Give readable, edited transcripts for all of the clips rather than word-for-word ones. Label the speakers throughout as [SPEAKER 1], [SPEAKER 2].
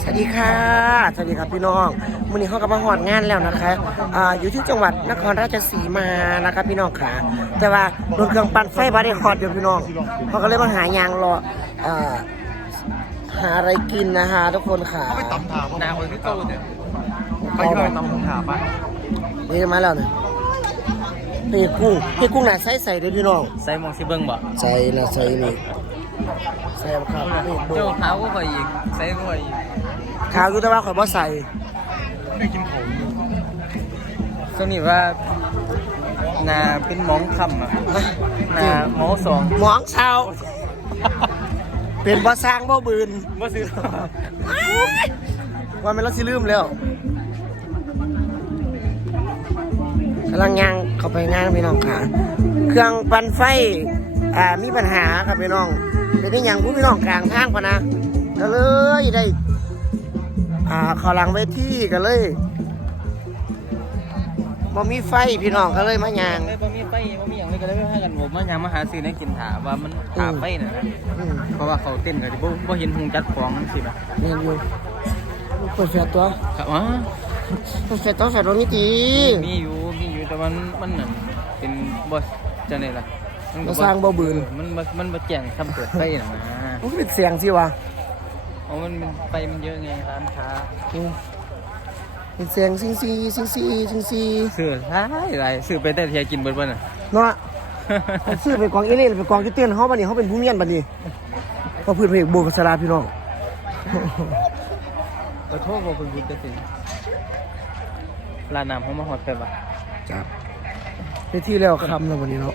[SPEAKER 1] วัสดีค่ะสวัสดีครับพี่น้องมื้อนี้เขากำลังฮอดงานแล้วนะคะอยู่ที่จังหวัดนครราชสีมานะครับพี่น้องค่ะแต่ว่ารถเครื่องปั่นไฟบ่ได้ฮอดอยู่พี่น้องเขาก็เลยมาหายางรอหาอะไรกินนะคะทุกคนค่ะ
[SPEAKER 2] ไปตำถามนาคนที่ตู้เนี่ยไปที่ไปตำถามไป
[SPEAKER 1] นี่มาแล้วนะเฮ้กุ้งน่ะใส่เด้อพี่น้อง
[SPEAKER 3] ใส่มองสิเบิ้งบ่
[SPEAKER 1] ใส่นะใส่นี่ใส่ครับ
[SPEAKER 3] เจ้าขาวก็คอยอีกใส่ก็คอยอีก
[SPEAKER 1] ขาวอยู่แต่ว่าข่อยบ่ใส่
[SPEAKER 2] ไม่กินผม
[SPEAKER 3] ตัวนี้ว่านาเป็นหมองคำอ่ะนาหมอสอง
[SPEAKER 1] หมองเช้าเป็นบ่สร้างบ่บืน
[SPEAKER 3] บ่ซื้อ
[SPEAKER 1] ว่าไม่เราสิลืมแล้วกำลังย่างเข้าไปงานพี่น้องค่ะเครื่องปั่นไฟมีปัญหาครับพี่น้องเป็นที่อย่างผู้พี่น้องกลางทางพะนะก็เลยได้ขอหลังเวทีกันเลยบ่มีไฟพี่น้องก็เลยมาย่าง
[SPEAKER 3] บ่มีไฟบ่มีอย่างเลยก็เลยพากันผมมายางมาหาซื้อให้กินถาว่ามันถาไฟน่ะนะเพราะว่าเขาเต้นกันบ่เห็นหุงจัดของสิบ่ะ
[SPEAKER 1] แม่นอยู่เปิดแฟลชตัว
[SPEAKER 3] ครับว่า
[SPEAKER 1] เปิดแฟลชตัวแฟลชตรงนี้ดี
[SPEAKER 3] มีอยู่แต่มันนั่นเป็นบ่จังได๋ล่ะ
[SPEAKER 1] มันสร้างบ่บืน
[SPEAKER 3] มันบ่แจ้งทำเปิดไฟน่ะนะ
[SPEAKER 1] มันเป็นเสียงสิวะ
[SPEAKER 3] อ๋อมันไฟมันเยอะไงร้านค้า
[SPEAKER 1] เป็นเสียงซิงซี
[SPEAKER 3] ซื้อหลายซื้อไปแต่เทียกินเบิดน่ะ
[SPEAKER 1] เนาะซื้อไปกองเอเล่ไปกองที่เต้นเฮาบัดนี้เฮาเป็นผู้เมียนบัดนี้พอพื้นเพลงโบกัสราพี่น้อง
[SPEAKER 3] ขอโทษบ่คุณบุญสิร้านน้ำเฮามาฮอดไปบ่
[SPEAKER 1] จ้ะไปที่แล้วค่ำแล้ววันนี้เนาะ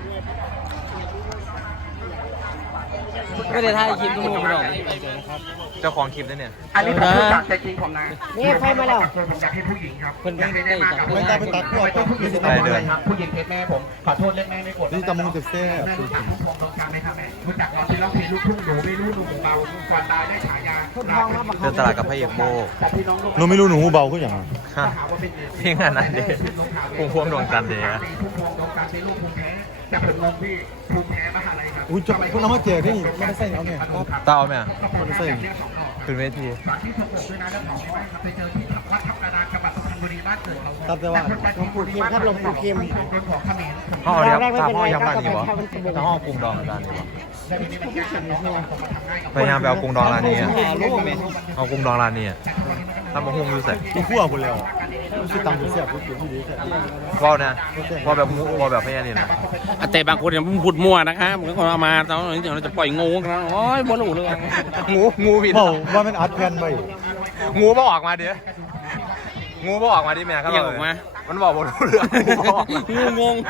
[SPEAKER 3] ก็ได้ถ่ายคลิปทุกมื้อพี่น้อง
[SPEAKER 2] เจ้าของคลิปนั่นเนี่ย
[SPEAKER 4] อันนี้ผมพูดจากใจจริงผมนะ
[SPEAKER 1] นี่ไฟมาแล้ว
[SPEAKER 4] ผมอยากให้ผู้หญิงครับ
[SPEAKER 3] เพิ่นได้จาก
[SPEAKER 2] ไม่ตาเป็นตาขั้วต้องผู้หญิง
[SPEAKER 4] ไปเดินผู้หญิงเพชรแม่ผมขอโทษเล็กแม่ไม่กด
[SPEAKER 2] นี่ตามึงจะเซ่
[SPEAKER 4] รู้จักลูกพงษ์ลงกลางไหมครับแม่รู้จักตอนที่ร้องเพลงลูกทุ่งหนูไม่รู้หนูเบาก่อนตายได้ฉายา
[SPEAKER 2] เดินตลาดกับพระเอกโบหนูไม่รู้หนูเบาขึ้นอย่างเพลงอันนั้นเด้พุ่งพวงดวงจันทร์เด้
[SPEAKER 4] พุ่งพวงดวงจันทร์เป็นลูกภูมิแพ้แต่ผมงงพี่ภูมิแพ้มหาลัยครับ
[SPEAKER 2] อุ้ยจบคุณน้ำมาเจอที่ไม่ได้ใส่เอาเนี่ยตาเอาเนี่ยไม่ได้ใส่ขึ้นเวที
[SPEAKER 4] ที่ถูกด้วยนะแล้วของไปเจอที่วัดทับกระดานจังหวัดสุพรรณบุรีบ้านเกิดเขา
[SPEAKER 2] ตัดแต่ว่า
[SPEAKER 1] ลงปูเค็มครับลงปูเค็ม
[SPEAKER 2] ห้องเดียวตาห้องยังบ้านดีวะตาห้องกุ้งดองร้านนี้วะพยายามไปเอากุ้งดองร้านนี้เอากุ้งดองร้านนี้ทำมาหุ้มดูใส่กุ้งคั่วคุณแล้วชื่อตังค์เสียบกุ้งที่ดีใช่ว่านะว่าแบบว่าแบบพยายามนี่นะ
[SPEAKER 3] แต่บางคนเนี่ยมันพูดมั่วนะคะมันก็เอามาตอนนี้เราจะปล่อยงูกันโอ้ยบ่รู้เรื่อง
[SPEAKER 2] งูผิดว่ามันอัดแผ่นไปงูมาออกมาเดี๋ยวงูมาออกมาดิแม่ครับ
[SPEAKER 3] ออกมา
[SPEAKER 2] มันบอกบ่รู้เรื่อง
[SPEAKER 3] งูงง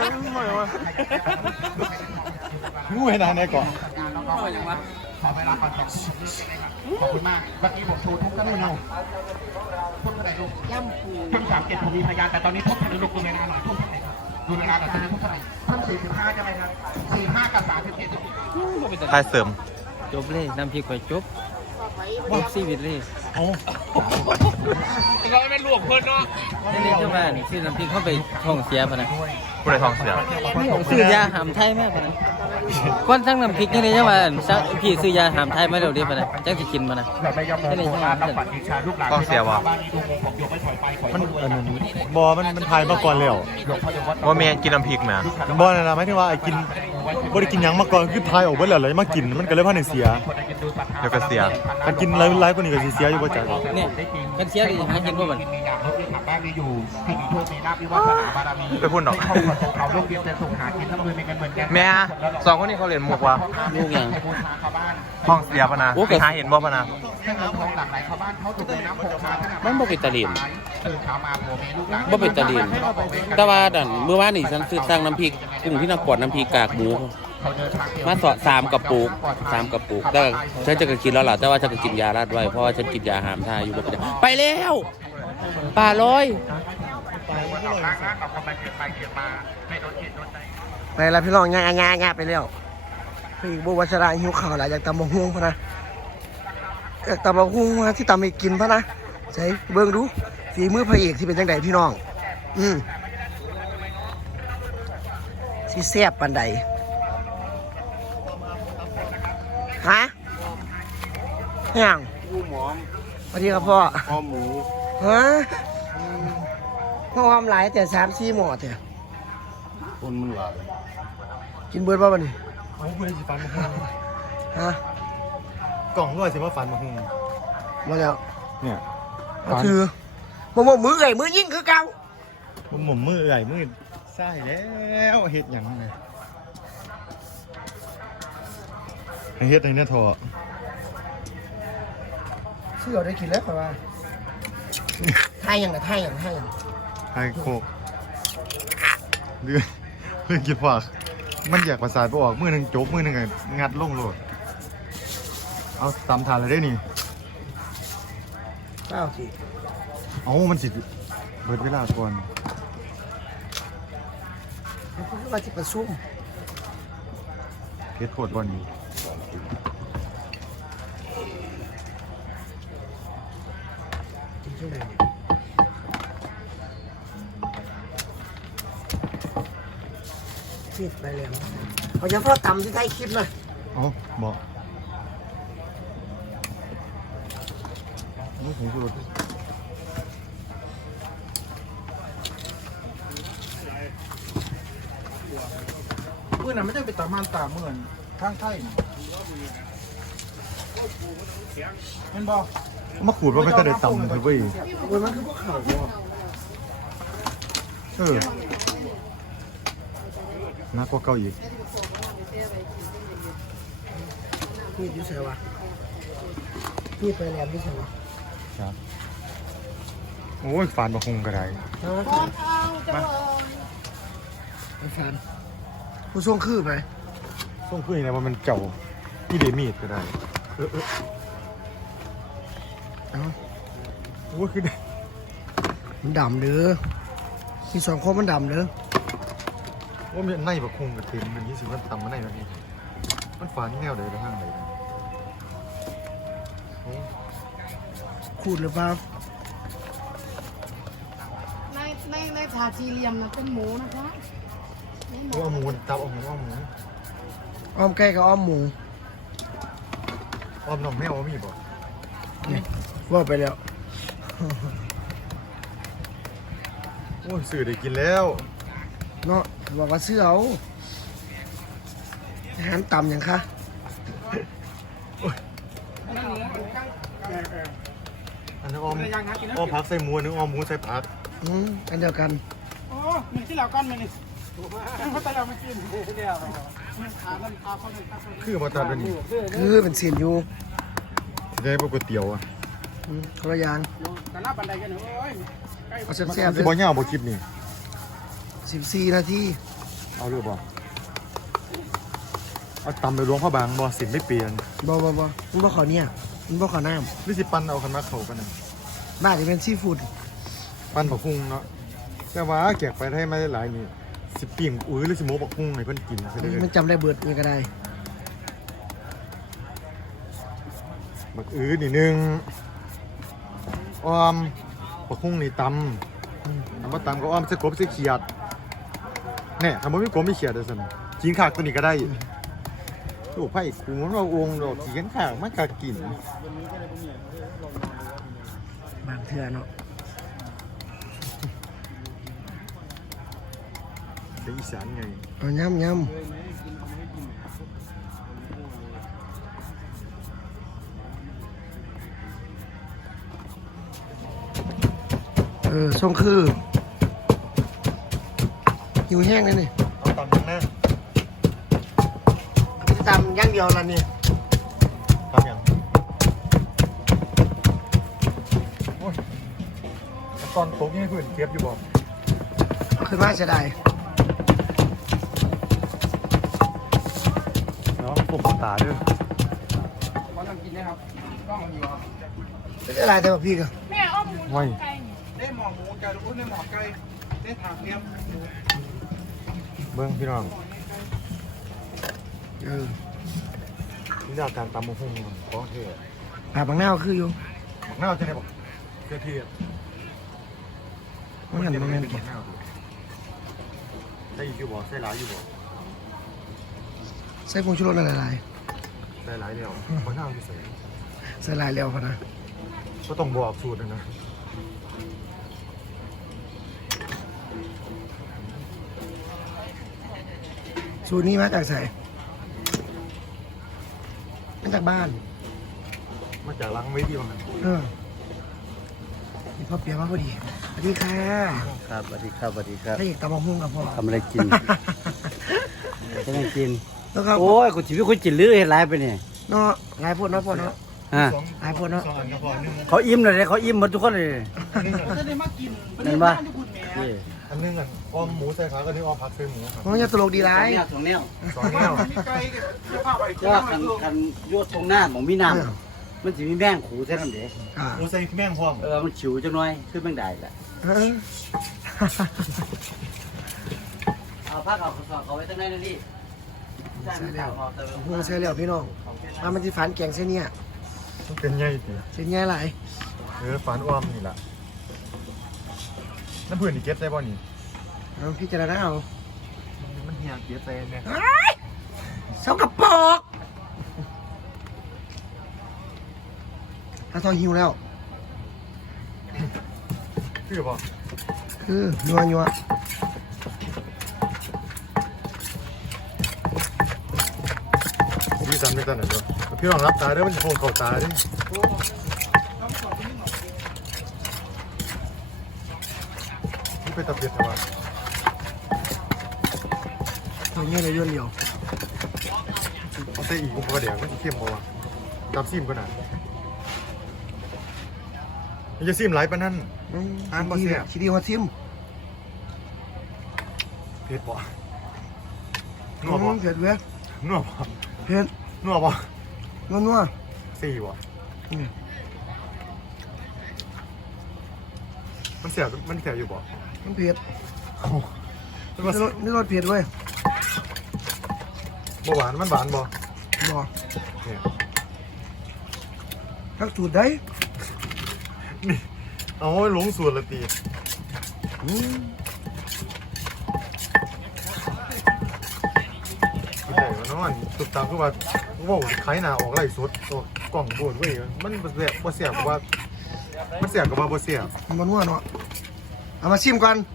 [SPEAKER 2] งูเห็นอะไรก่อน
[SPEAKER 4] ขอเวลาก่อนขอบคุณมากเมื่อกี้ผมโชว์ทุกกระดูกเราทุกกระดูกย่ำปูทุก37ผมมีพยานแต่ตอนนี้ทุกกระดูกดูเวลาหน่อยทุกดูเวลาหน่อยตอนนี้ทุกกระดูกเพิ่ม45ใช่ไหมครับ45กับ37
[SPEAKER 2] ทายเสริม
[SPEAKER 3] จบเลยน้ำพริกไปจบชีวิตเลย
[SPEAKER 2] โอ้
[SPEAKER 3] ก็ไม่เป็นลวกเพิ่นเนาะนี่เจ้าบ้านซื้อน้ำพริกเข้าไปท้องเสียพะนะ
[SPEAKER 2] ผู้ใดท้องเสีย
[SPEAKER 3] ซื้อยาหามไทยแม่พะนะก้อนทั้งน้ำพริกนี่เจ้าบ้านพี่ซื้อยาหามไทยมาเดี๋ยวนี้พะนะจังสิกินมานะ
[SPEAKER 4] นี่
[SPEAKER 2] ท้องเสียวะมันบอมันทายมาก่อนแล้วว่าแม่กินน้ำพริกนะบอนะไม่ใช่ว่ากินบ่ได้กินยังมาก่อนคือทายออกไปแล้วเลยมากินมันก็เลยพาในเสียเดี๋ยวก็เสียมันกินไลฟ์กว่านี้ก็เสียอยู่ป่ะจ๊ะ
[SPEAKER 3] เนี่ยกันเสียดิหากินบ่มัน
[SPEAKER 2] ไปพูดหน่อยแม่สองคนนี้เขาเรียนมุกว่ะ
[SPEAKER 3] ลูกอย่าง
[SPEAKER 2] ห้องเสียปะนะหาเห็นบ่ปะนะ
[SPEAKER 3] มันบ่เป็นตะลิมบ่เป็นตะลิมแต่ว่าดันเมื่อวานนี่ฉันซื้อสั่งน้ำพริกกุ้งที่น้ำปอดน้ำพริกกากหมูมาสอด3 กระปุกแต่ฉันจะกินแล้วล่ะแต่ว่าฉันจะกินยาลาดไว้เพราะว่าฉันกินยาหามทายอยู่ไปแล้วป่าลอย
[SPEAKER 1] ไปแล้วพี่น้องงาไปแล้วพี่บัววัชระหิวข่าวหลายอยากตำมะฮุ่งพะนะอยากตำมะฮุ่งมาที่ตำให้กินพะนะใช่เบิ่งดูฝีมือพระเอกที่เป็นจังไดพี่น้องสิแซ่บปานใดฮะยัง
[SPEAKER 3] งูหมอง
[SPEAKER 1] สวัสดีครับพ่อ
[SPEAKER 2] อ้อมหมู
[SPEAKER 1] ฮะพ่อทำหลายแต่3-4 หม้อแต่
[SPEAKER 2] คนมันหลาย
[SPEAKER 1] กินเบิร์ดป่ะวันนี้
[SPEAKER 2] เอาคุณได้สิฟันมาหุ้ง
[SPEAKER 1] ฮะ
[SPEAKER 2] กล่องด้วยสิว่าฟันมาหุ้ง
[SPEAKER 1] มาแล้ว
[SPEAKER 2] เนี่ย
[SPEAKER 1] ก็คือมือไก่มือยิ่งคือเก่า
[SPEAKER 2] ผมหม่อมมือใหญ่มือใช่แล้วเฮ็ดหยังไงให้เฮ็ดในเนี่ยทอ
[SPEAKER 1] คือเราได้กินแล้วแต่ว่าไทยอย่างไรไทยอย่าง
[SPEAKER 2] ให้โคกเรื่องกินฝากมันอยากประสาทไปออกมือหนึ่งโจบมือหนึ่งงัดลงโลดเอาตามทานเลยได้นี่
[SPEAKER 1] เก้าสิ
[SPEAKER 2] เอามันสิเบิดเวลาก่อน
[SPEAKER 1] แล้วก็มาที่ประชุม
[SPEAKER 2] เฮ็ดโคตรบอลอยู่
[SPEAKER 1] กินช่วงไหนเนี่ยไปแล้วเอาอย่าพ่อตำที่ไทยคลิปเลย
[SPEAKER 2] เอาบอกนี่ผมคือรถ
[SPEAKER 5] เมื่อนั้นไม่ได้ไปตามมันตามเมื่อนข้างไทยนะเห็นบอก
[SPEAKER 2] มาขูดว่าไม่ก็ได้ตำเลยเว้ย
[SPEAKER 1] วันนั้นคือพวกเขาบ่
[SPEAKER 2] นักกว่าเก่าอีก
[SPEAKER 1] นี่อยู่ใส่วะนี่ไปแล้วที่ใส่วะ
[SPEAKER 2] ครับโอ้ยฟานมาคงกระไร
[SPEAKER 1] ไอ้แฟนผู้ทรงคือไหม
[SPEAKER 2] ส่งขึ้นอะไรว่ามันเก่าที่เดมีดก็ได้เอ้าโอ้ยคือ
[SPEAKER 1] มันดำเด้อที่2 คนมันดำเด้อ
[SPEAKER 2] ว่ามันในบักคงกับเต็มมันยี่สิบมันตำมันในแบบนี้มันฟานแนวใดไปทางใดนะโอ้
[SPEAKER 1] ขูดหรือเปล่า
[SPEAKER 6] ในถาดสี่เหลี่ยมนะเป็นหมูนะคะนี่หมู
[SPEAKER 2] เอาหมูตับเอาหมูเอาหมู
[SPEAKER 1] อ้อมไก่กับอ้อมหมู
[SPEAKER 2] อ้อมน้องแมวมีบ่
[SPEAKER 1] นี่ว่าไปแล้ว
[SPEAKER 2] โอ้ยสื่อได้กินแล้ว
[SPEAKER 1] เนาะบอกว่าซื้อเอาอาหารต่ำอย่างคะ
[SPEAKER 2] อันนี้อ้อมอ้อมผักใส่หมูนึงอ้อมหมูใส่ผัก
[SPEAKER 1] อันเดียวกัน
[SPEAKER 5] โอ้มีที่เหล่าก้อนมานี่เขาตะเราไม่กินเดียวมันขามันขาเขาเลยขาเขา
[SPEAKER 2] คือมาตาเป็นนี่
[SPEAKER 1] คือเป็นเสียนอยู่
[SPEAKER 2] ที่ได้พวกก๋วยเตี๋ยวอ่ะ
[SPEAKER 1] คนละอย่าง
[SPEAKER 5] แต่ละบันไดกันโอ้ย
[SPEAKER 1] เอาแซ่บๆเล
[SPEAKER 2] ที่บ่ย่าบ่คลิปนี่
[SPEAKER 1] ย14 นาที
[SPEAKER 2] เอาเรือบ่เอาตำไปหลวงพ่อบางบ่สิไม่เปลี่ยน
[SPEAKER 1] บ่มันบ่ขอเนี่ยมันบ่ขอน้
[SPEAKER 2] หรือสิปั้นเอาคันมาเข้ากันนะ
[SPEAKER 1] ำบ้านจะเป็นซีฟู้ด
[SPEAKER 2] ปั้นบักฮุ่งเนาะแต่ว่าแกกไปได้มาหลายๆนี่สิปิ้งอุ้ยหรือสิหมูบักฮุ่งให้เพิ่นกินซะเด้อ
[SPEAKER 1] มันจำได้เบิดนี่ก็ได้
[SPEAKER 2] บักนี่นึงอ้อมบักฮุ่งนี่ตำมาตำก็อ้อมใส่กบใส่เขียดแน่ทำบ่มีกบมีเขียดเด้อซั่นกินขากตัวนี้ก็ได้ลูกไผ่คูมันว่าองค์ดอกกินขากมันก็กิน
[SPEAKER 1] บางเทื่อเนาะ
[SPEAKER 2] เป็นอีสานไง
[SPEAKER 1] เอาย่ำทรงคือหิวแห้งเลยนี่
[SPEAKER 2] เอาตำยังนะ
[SPEAKER 1] ตำย่างเดียวละนี่
[SPEAKER 2] ตำยังโอ้ยตอนตกนี่เพื่อนเก็บอยู่บ่
[SPEAKER 1] คือมาเสียดาย
[SPEAKER 2] เนาะผมตาด้วย
[SPEAKER 5] วันนั้นกินนะครับต้องอยู่ครับ
[SPEAKER 1] ไม่ได้อะไรแต่ว่าพี่ก็
[SPEAKER 6] แม่อ้อมหมู
[SPEAKER 2] ไม่
[SPEAKER 6] ไก่เนี่ย
[SPEAKER 5] ได้หมอหมูไก่ลูกได้หมอไก่ได้ถากเนี่ย
[SPEAKER 2] เบิ้งพี่น้อง
[SPEAKER 1] Ừ.
[SPEAKER 2] นี่ดาวการตำมะฮุ่งของเทศ
[SPEAKER 1] À bằng nào cứ vô.
[SPEAKER 2] บักนาวใช่ไหมบอกเทศ
[SPEAKER 1] Nó hình men kìa.
[SPEAKER 2] ใส่อยู่บ่ใส่หลายอยู่บ่
[SPEAKER 1] Xay phun chú lô này lại.
[SPEAKER 2] ใส่หลายเดียวบักนาวอยู่ใส่
[SPEAKER 1] Xay lại leo vào nè.
[SPEAKER 2] ก็ต้องบอกสูตรนะ
[SPEAKER 1] สูตรนี้มาจากไหนมาจากบ้าน
[SPEAKER 2] มาจากล้างไว้ดีกว่า
[SPEAKER 1] นี่พ่อเปียมาพอดีสวัสดีค่ะ
[SPEAKER 7] ครับสวัสดีครับสวัสดีครับ
[SPEAKER 1] ได้อีกตำบักหุ่งกับพ่อ
[SPEAKER 7] ทำอะไรกิน จะได้กิน
[SPEAKER 1] แล้วครับ
[SPEAKER 7] โอ้ยกูชีวิตคุณจินลื้อเห็นไรไปเนี่ย
[SPEAKER 1] เนาะหลายพวดเนาะพ่อเนาะ
[SPEAKER 7] ฮะ
[SPEAKER 1] หลายพวดเนาะ
[SPEAKER 2] 2 อันก็พอนึง
[SPEAKER 7] เขาอิ่มเลยเขาอิ่มหมดทุกคนเลย
[SPEAKER 5] จะได้มากิน
[SPEAKER 7] นั่นปะ
[SPEAKER 5] นี่
[SPEAKER 7] นี่
[SPEAKER 2] อันนึงอ่ะอ้อมหมูใส่ขาก็นึกอ้อมผักใส่หมูครับ
[SPEAKER 1] มันจะตลกดีไร
[SPEAKER 7] สองแนว
[SPEAKER 2] 2 แนว
[SPEAKER 5] มีไก่เสื้อผ้าไป
[SPEAKER 7] ก็คันโยดตรงหน้าของมีน้ำมันจะมีแม่งขูใช่ไหมเด็ก
[SPEAKER 2] หมูใส่แม่งพร้อม
[SPEAKER 7] มันฉิวจังน้อยขึ้นแม่งได้แหละเอาผ้าเขาเขาไว้ตั้งไหนนะพี่
[SPEAKER 1] ใช่แล้วห่วงใช่แล้วพี่น้องมามันที่ฝันแกงเส้นเนี่ย
[SPEAKER 2] มันเป็นไงติ
[SPEAKER 1] เส้นใหญ่หลาย
[SPEAKER 2] ฝานอ้อมนี่ล่ะน้ำเพื่อนนี่เก็บได้บ่นี่
[SPEAKER 1] เอาพิจารณาเอา
[SPEAKER 2] มันเหี่ยเก็บใส่เนี่ย
[SPEAKER 1] สกปรกถ้าทอหิวแล้ว
[SPEAKER 2] คือบ่
[SPEAKER 1] คือนัว
[SPEAKER 2] พี่สันไม่ตันน่ะเด้อพี่ลองรับตาเด้อมันจะโผล่เข้าตาเด้นี่เป็นตะเพียนแต่ว่า
[SPEAKER 1] ตัวใหญ่เลยย่นเดียว
[SPEAKER 2] เอาใส่อีกบ่เดี๋ยวมันสิเข้มบ่วะจับซิมก่อนน่ะมันจะซิมหลายปานนั้น อ่านบ่เสีย
[SPEAKER 1] คิดดีหัวทิม
[SPEAKER 2] เผ็ดบ่นัวบ่
[SPEAKER 1] เผ็ดเว้ย
[SPEAKER 2] นัวบ่
[SPEAKER 1] เผ็ด
[SPEAKER 2] นัวบ่
[SPEAKER 1] นัว
[SPEAKER 2] สี่บ่มันเสียอยู่บ่
[SPEAKER 1] มันเผ็ด
[SPEAKER 2] มันบ่
[SPEAKER 1] นี่รสเผ็ดเว้ย
[SPEAKER 2] หวานมันหวานบ่
[SPEAKER 1] บอก
[SPEAKER 2] เนี่ย
[SPEAKER 1] ทักสูตรได้
[SPEAKER 2] นี่เอาลงส่วนละตีใหญ่ว่าน้อนตุกตามคือว่าว้าวขายหน้าออกไล่สดตัวกล่องโบดเว้ยมันบ่เสียบว่ามันเสียบกับว่าบ่เสียบ
[SPEAKER 1] มันนัวเนาะเอามาชิมก่อน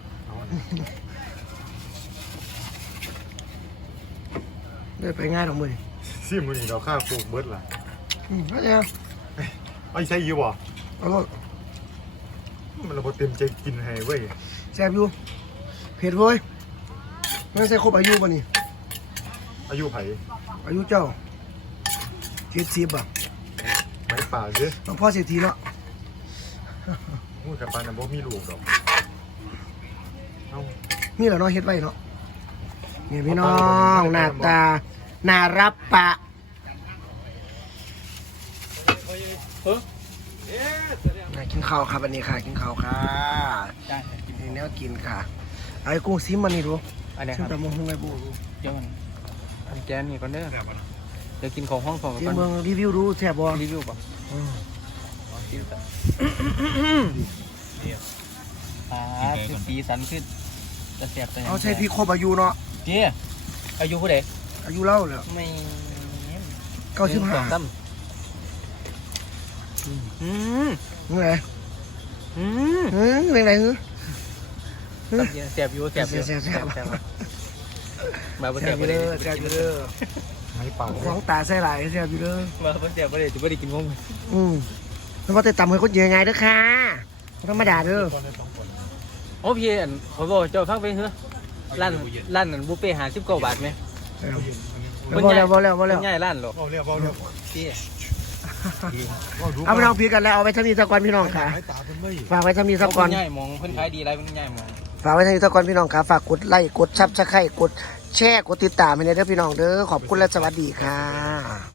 [SPEAKER 1] ได้ไปง่ายดอกมือ
[SPEAKER 2] ซิมมื้อนี้เราค่าปลูกเบิดล่ะ
[SPEAKER 1] ไม่ใช่
[SPEAKER 2] เอาใช้อยู่บ่
[SPEAKER 1] เอาลูก
[SPEAKER 2] มันระบบเต็มใจกินให้เว้ย
[SPEAKER 1] แซ่บอยู่เผ็ดเว้ยไม่ใช่ครบอายุป่ะนี่
[SPEAKER 2] อายุไผ
[SPEAKER 1] อายุเจ้า70อ่ะ
[SPEAKER 2] ไม้ป่าเด้อ
[SPEAKER 1] หลวงพ่อเศรษฐีเนาะ
[SPEAKER 2] มู้กับปานน่ะบ่มีลูกดอกเอ้า
[SPEAKER 1] นี่แหละเนาะเฮ็ดไว้เนาะเนี่ยพี่น้องหน้าตาน่ารับปะกินข้าวครับอันนี้ค่ะกินข้าวค่ะกินแนวกินค่ะไอ้กุ้งซิมมันนี่ดู
[SPEAKER 3] อันนี้ค
[SPEAKER 1] ซิม
[SPEAKER 3] รับ
[SPEAKER 1] ตะมงหุ้งไอ้บู
[SPEAKER 3] เดี๋ยวมันอันแกนนี่ก่อนเด้อเดี๋ยวกินของห้องของ
[SPEAKER 1] ที่
[SPEAKER 3] ก่อน
[SPEAKER 1] เมืองรีวิวดูแซ่บบ่
[SPEAKER 3] รีวิวป่ะรีวิวคือสีสันคือจะเสียบแต่
[SPEAKER 1] เอาใช้พริกครบอายุเนาะ
[SPEAKER 3] เจี๊ยอายุผู้ใด
[SPEAKER 1] อายุเล่าแล้ว
[SPEAKER 3] ไม่
[SPEAKER 1] 95
[SPEAKER 3] ตั้มอืม
[SPEAKER 1] นี่ไง
[SPEAKER 3] อืม
[SPEAKER 1] เป็นไรฮึ
[SPEAKER 3] เสียบอยู่เสียบอยู่มาบน
[SPEAKER 1] แซ่
[SPEAKER 3] เสีย
[SPEAKER 1] บบ อยู่
[SPEAKER 3] บ่ได้
[SPEAKER 1] เด้อแซ่บอยู่เด้อ
[SPEAKER 2] ไม้ป่า
[SPEAKER 1] ของตาใส่หลายแซ่บอยู่เด้อ
[SPEAKER 3] มาบนเสียบบ่ได้จะบ่ได้กินงง
[SPEAKER 1] แล้วก็แต่ตำให้คนเยอะไงเด้อค่ะธรรมดาเด้อ
[SPEAKER 3] โอ้พี่อันผมบอกเจ้าฟังไปเฮ้อร้านอันบุฟเฟ่59 บาทไหม
[SPEAKER 1] บ่แล้ว
[SPEAKER 3] ง่ายร้านหรอ
[SPEAKER 2] เอาเรียกเอาเรียก
[SPEAKER 3] พี่
[SPEAKER 1] เอาไปลองพีกันแล้วเอาไปทำนีสักก่อนพี่น้องค่ะ
[SPEAKER 2] ไม้ตาเพิ่นเว้ย
[SPEAKER 1] ฝากไว้ทำนีสักก่อน
[SPEAKER 3] ง่ายมองเพิ่นขายดีไรเพิ่นง่ายมอง
[SPEAKER 1] ฝากไว้ทำนีสักก่อนพี่น้องค่ะฝากกดไลค์กดซับสไครต์กดแชร์กดติดตามให้ในเด้อพี่น้องเด้อขอบคุณและสวัสดีค่ะ